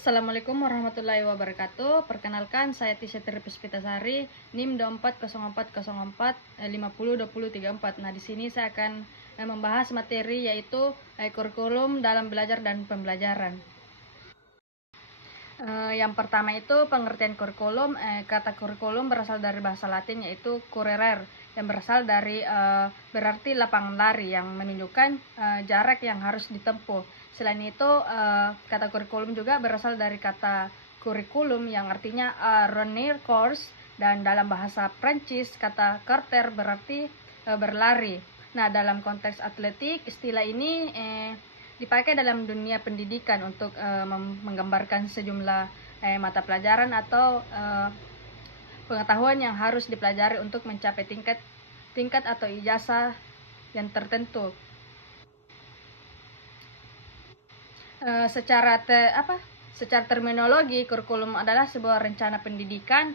Assalamualaikum warahmatullahi wabarakatuh. Perkenalkan, saya Tisha Tripuspitasari, NIM 240404 502034. Nah, di sini saya akan membahas materi yaitu kurikulum dalam belajar dan pembelajaran. Yang pertama itu pengertian kurikulum. Kata kurikulum berasal dari bahasa Latin yaitu currere, yang berasal dari berarti lapangan lari, yang menunjukkan jarak yang harus ditempuh. Selain itu, kata kurikulum juga berasal dari kata kurikulum yang artinya running course, dan dalam bahasa Prancis kata carter berarti berlari. Nah, dalam konteks atletik, istilah ini dipakai dalam dunia pendidikan untuk menggambarkan sejumlah mata pelajaran atau pengetahuan yang harus dipelajari untuk mencapai tingkat atau ijazah yang tertentu. Secara terminologi, kurikulum adalah sebuah rencana pendidikan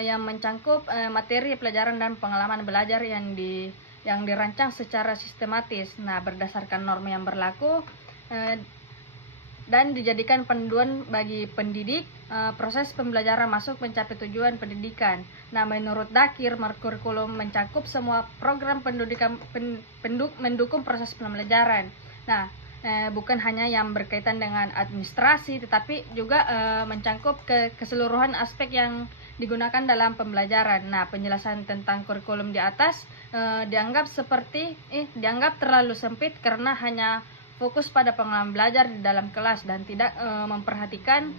yang mencangkup materi pelajaran dan pengalaman belajar yang dirancang secara sistematis. Nah, berdasarkan norma yang berlaku dan dijadikan panduan bagi pendidik proses pembelajaran masuk mencapai tujuan pendidikan. Nah, menurut Dakir, kurikulum mencakup semua program pendidikan mendukung proses pembelajaran. Nah, bukan hanya yang berkaitan dengan administrasi, tetapi juga mencakup keseluruhan aspek yang digunakan dalam pembelajaran. Nah, penjelasan tentang kurikulum di atas dianggap terlalu sempit karena hanya fokus pada pengalaman belajar di dalam kelas dan tidak memperhatikan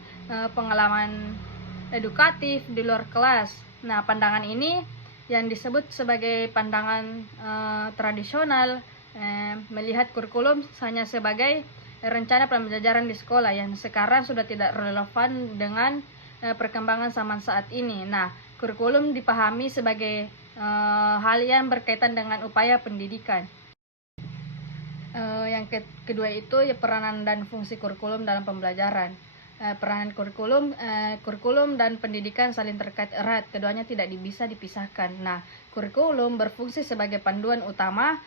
pengalaman edukatif di luar kelas. Nah, pandangan ini yang disebut sebagai pandangan tradisional melihat kurikulum hanya sebagai rencana pembelajaran di sekolah yang sekarang sudah tidak relevan dengan perkembangan zaman saat ini. Nah, kurikulum dipahami sebagai hal yang berkaitan dengan upaya pendidikan. Yang kedua itu ya peranan dan fungsi kurikulum dalam pembelajaran. Peranan kurikulum dan pendidikan saling terkait erat, keduanya tidak bisa dipisahkan. Nah, kurikulum berfungsi sebagai panduan utama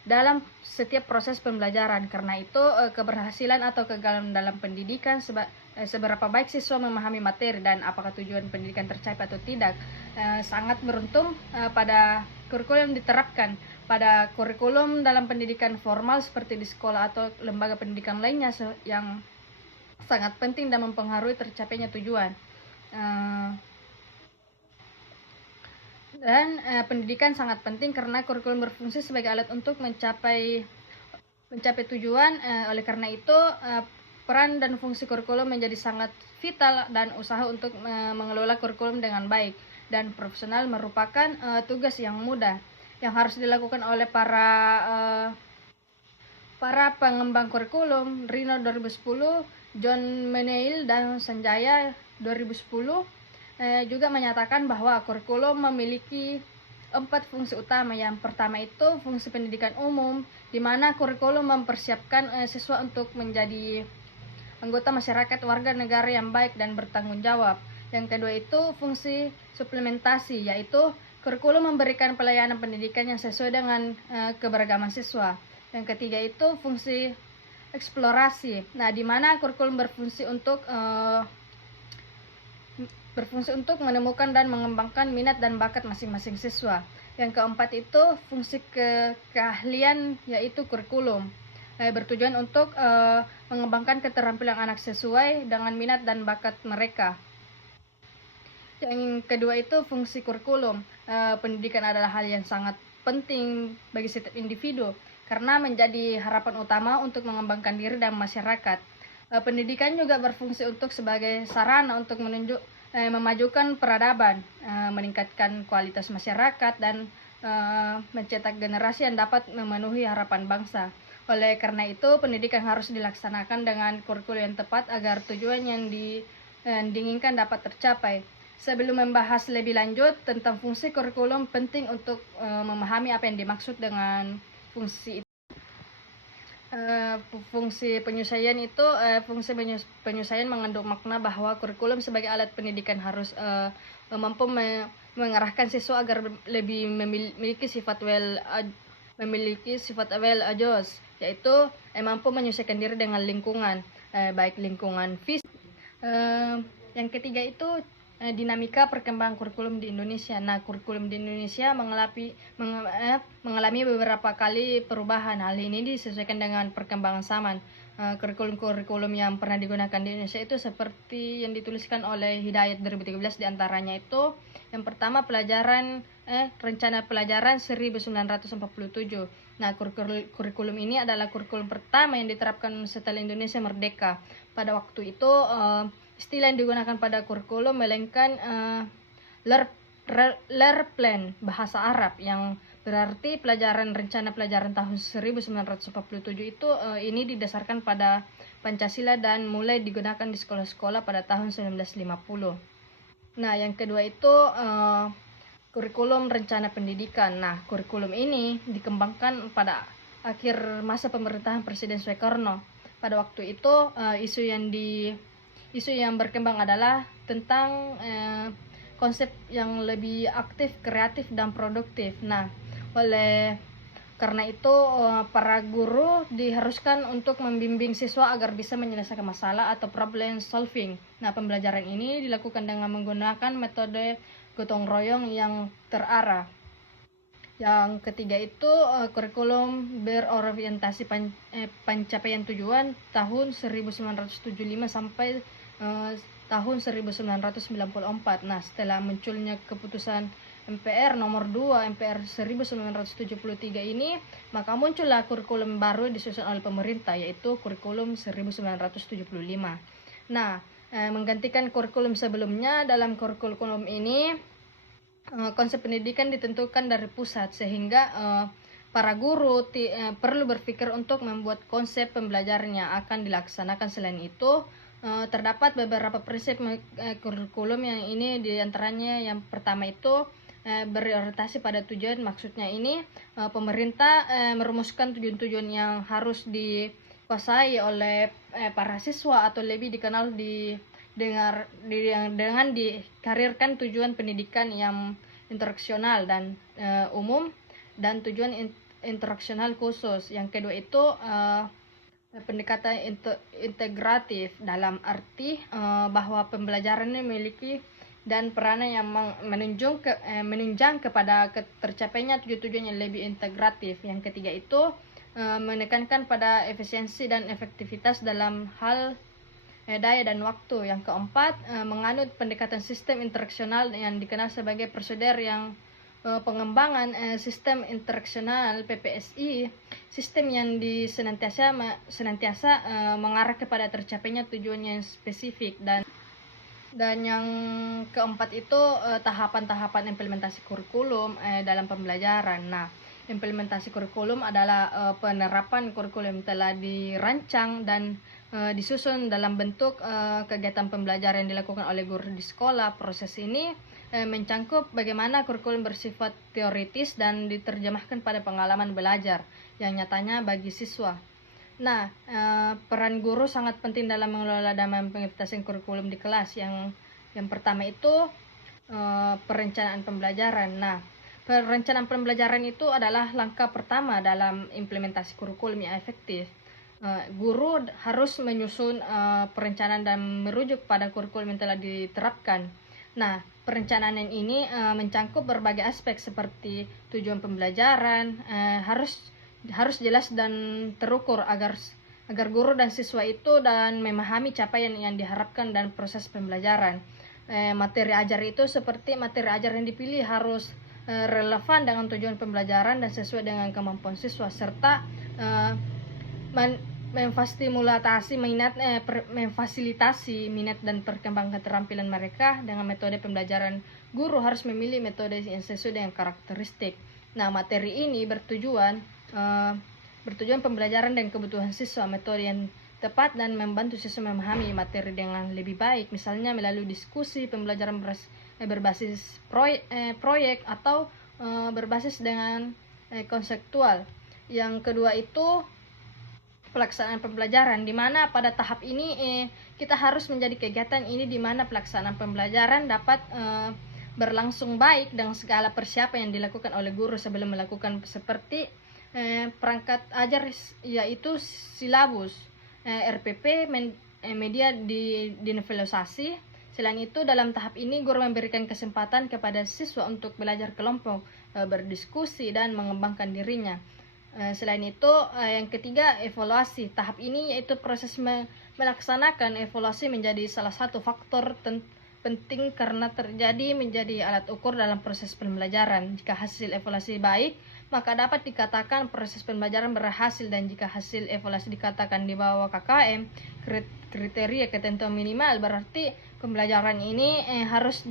dalam setiap proses pembelajaran. Karena itu keberhasilan atau kegagalan dalam pendidikan seberapa baik siswa memahami materi dan apakah tujuan pendidikan tercapai atau tidak sangat beruntung pada kurikulum yang diterapkan. Pada kurikulum dalam pendidikan formal seperti di sekolah atau lembaga pendidikan lainnya yang sangat penting dan mempengaruhi tercapainya tujuan. Pendidikan sangat penting karena kurikulum berfungsi sebagai alat untuk mencapai tujuan. Oleh karena itu, peran dan fungsi kurikulum menjadi sangat vital, dan usaha untuk mengelola kurikulum dengan baik dan profesional merupakan tugas yang mudah yang harus dilakukan oleh para pengembang kurikulum. Rino 2010, John Meneil dan Sanjaya 2010 juga menyatakan bahwa kurikulum memiliki 4 fungsi utama. Yang pertama itu fungsi pendidikan umum, di mana kurikulum mempersiapkan siswa untuk menjadi anggota masyarakat warga negara yang baik dan bertanggung jawab. Yang kedua itu fungsi suplementasi, yaitu kurikulum memberikan pelayanan pendidikan yang sesuai dengan keberagaman siswa. Yang ketiga itu fungsi eksplorasi. Nah, di mana kurikulum berfungsi untuk menemukan dan mengembangkan minat dan bakat masing-masing siswa. Yang keempat itu fungsi keahlian, yaitu kurikulum bertujuan untuk mengembangkan keterampilan anak sesuai dengan minat dan bakat mereka. Yang kedua itu fungsi kurikulum. Pendidikan adalah hal yang sangat penting bagi setiap individu karena menjadi harapan utama untuk mengembangkan diri dan masyarakat. Pendidikan juga berfungsi untuk sebagai sarana untuk memajukan peradaban, meningkatkan kualitas masyarakat, dan mencetak generasi yang dapat memenuhi harapan bangsa. Oleh karena itu, pendidikan harus dilaksanakan dengan kurikulum yang tepat agar tujuan yang diinginkan dapat tercapai. Sebelum membahas lebih lanjut tentang fungsi kurikulum, penting untuk memahami apa yang dimaksud dengan fungsi itu. Fungsi penyesuaian itu fungsi penyesuaian mengandung makna bahwa kurikulum sebagai alat pendidikan harus mampu mengarahkan siswa agar lebih memiliki sifat well adjust, yaitu mampu menyesuaikan diri dengan lingkungan. baik lingkungan fisik. Yang ketiga itu dinamika perkembangan kurikulum di Indonesia. Nah, kurikulum di Indonesia mengalami beberapa kali perubahan. Hal ini disesuaikan dengan perkembangan zaman. Kurikulum yang pernah digunakan di Indonesia itu seperti yang dituliskan oleh Hidayat 2013, diantaranya itu yang pertama rencana pelajaran 1947. Nah, kurikulum ini adalah kurikulum pertama yang diterapkan setelah Indonesia merdeka. Pada waktu itu istilah yang digunakan pada kurikulum melainkan Lerplan bahasa Arab, yang berarti rencana pelajaran tahun 1947 itu ini didasarkan pada Pancasila dan mulai digunakan di sekolah-sekolah pada tahun 1950. Nah, yang kedua itu kurikulum rencana pendidikan. Nah, kurikulum ini dikembangkan pada akhir masa pemerintahan Presiden Soekarno. Pada waktu itu isu yang berkembang adalah tentang konsep yang lebih aktif, kreatif, dan produktif. Nah, karena itu para guru diharuskan untuk membimbing siswa agar bisa menyelesaikan masalah atau problem solving. Nah, pembelajaran ini dilakukan dengan menggunakan metode gotong royong yang terarah. Yang ketiga itu kurikulum berorientasi pencapaian tujuan tahun 1975 sampai tahun 1994. Nah, setelah munculnya keputusan MPR nomor 2 MPR 1973 ini, maka muncullah kurikulum baru disusun oleh pemerintah, yaitu kurikulum 1975. Nah, menggantikan kurikulum sebelumnya. Dalam kurikulum ini konsep pendidikan ditentukan dari pusat, sehingga para guru perlu berpikir untuk membuat konsep pembelajaran yang akan dilaksanakan. Selain itu, terdapat beberapa prinsip kurikulum yang ini diantaranya yang pertama itu berorientasi pada tujuan. Maksudnya ini pemerintah merumuskan tujuan-tujuan yang harus dikuasai oleh para siswa, atau lebih dikenal dengan dikarirkan tujuan pendidikan yang interaksional dan umum, dan tujuan interaksional khusus. Yang kedua itu pendekatan integratif, dalam arti bahwa pembelajaran ini memiliki dan peranan yang menunjang kepada tercapainya tujuan-tujuan yang lebih integratif. Yang ketiga itu menekankan pada efisiensi dan efektivitas dalam hal daya dan waktu. Yang keempat, menganut pendekatan sistem interaksional yang dikenal sebagai prosedur yang pengembangan sistem interaksional PPSI, sistem yang senantiasa mengarah kepada tercapainya tujuan yang spesifik. Dan yang keempat itu tahapan-tahapan implementasi kurikulum dalam pembelajaran. Nah, implementasi kurikulum adalah penerapan kurikulum yang telah dirancang dan disusun dalam bentuk kegiatan pembelajaran yang dilakukan oleh guru di sekolah. Proses ini mencangkup bagaimana kurikulum bersifat teoritis dan diterjemahkan pada pengalaman belajar yang nyatanya bagi siswa. Nah, peran guru sangat penting dalam mengelola dan mengimplementasikan kurikulum di kelas. Yang pertama itu perencanaan pembelajaran. Nah, perencanaan pembelajaran itu adalah langkah pertama dalam implementasi kurikulum yang efektif. Guru harus menyusun perencanaan dan merujuk pada kurikulum yang telah diterapkan. Nah, perencanaan ini mencangkup berbagai aspek seperti tujuan pembelajaran, harus jelas dan terukur agar guru dan siswa itu dan memahami capaian yang diharapkan dan proses pembelajaran. Materi ajar itu seperti materi ajar yang dipilih harus relevan dengan tujuan pembelajaran dan sesuai dengan kemampuan siswa, serta memfasilitasi minat dan perkembangan keterampilan mereka dengan metode pembelajaran. Guru harus memilih metode yang sesuai dengan karakteristik. Nah, materi ini bertujuan pembelajaran dan kebutuhan siswa, metode yang tepat dan membantu siswa memahami materi dengan lebih baik, misalnya melalui diskusi, pembelajaran berbasis proyek atau berbasis dengan konseptual. Yang kedua itu pelaksanaan pembelajaran, di mana pada tahap ini kita harus menjadi kegiatan ini di mana pelaksanaan pembelajaran dapat berlangsung baik dengan segala persiapan yang dilakukan oleh guru sebelum melakukan, seperti perangkat ajar, yaitu silabus, RPP, media dinovelisasi. Selain itu, dalam tahap ini guru memberikan kesempatan kepada siswa untuk belajar kelompok, berdiskusi, dan mengembangkan dirinya. Selain itu, yang ketiga, evaluasi. Tahap ini yaitu proses melaksanakan evaluasi menjadi salah satu faktor penting karena menjadi alat ukur dalam proses pembelajaran. Jika hasil evaluasi baik, maka dapat dikatakan proses pembelajaran berhasil, dan jika hasil evaluasi dikatakan di bawah KKM, kriteria ketentuan minimal, berarti pembelajaran ini harus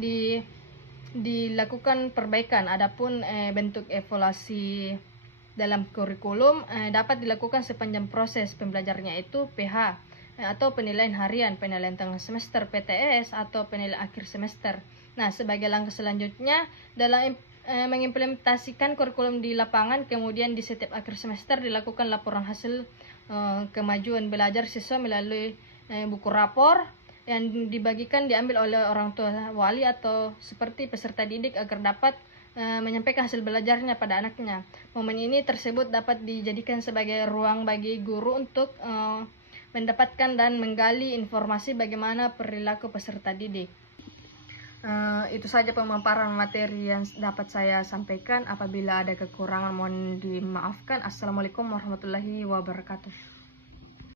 dilakukan perbaikan. Adapun bentuk evaluasi dalam kurikulum dapat dilakukan sepanjang proses pembelajarannya, itu PH atau penilaian harian, penilaian tengah semester PTS, atau penilaian akhir semester. Nah, sebagai langkah selanjutnya dalam mengimplementasikan kurikulum di lapangan, kemudian di setiap akhir semester dilakukan laporan hasil kemajuan belajar siswa melalui buku rapor yang diambil oleh orang tua, wali, atau seperti peserta didik agar dapat menyampaikan hasil belajarnya pada anaknya. Momen ini tersebut dapat dijadikan sebagai ruang bagi guru untuk mendapatkan dan menggali informasi bagaimana perilaku peserta didik. Itu saja pemaparan materi yang dapat saya sampaikan. Apabila ada kekurangan mohon dimaafkan. Assalamualaikum warahmatullahi wabarakatuh.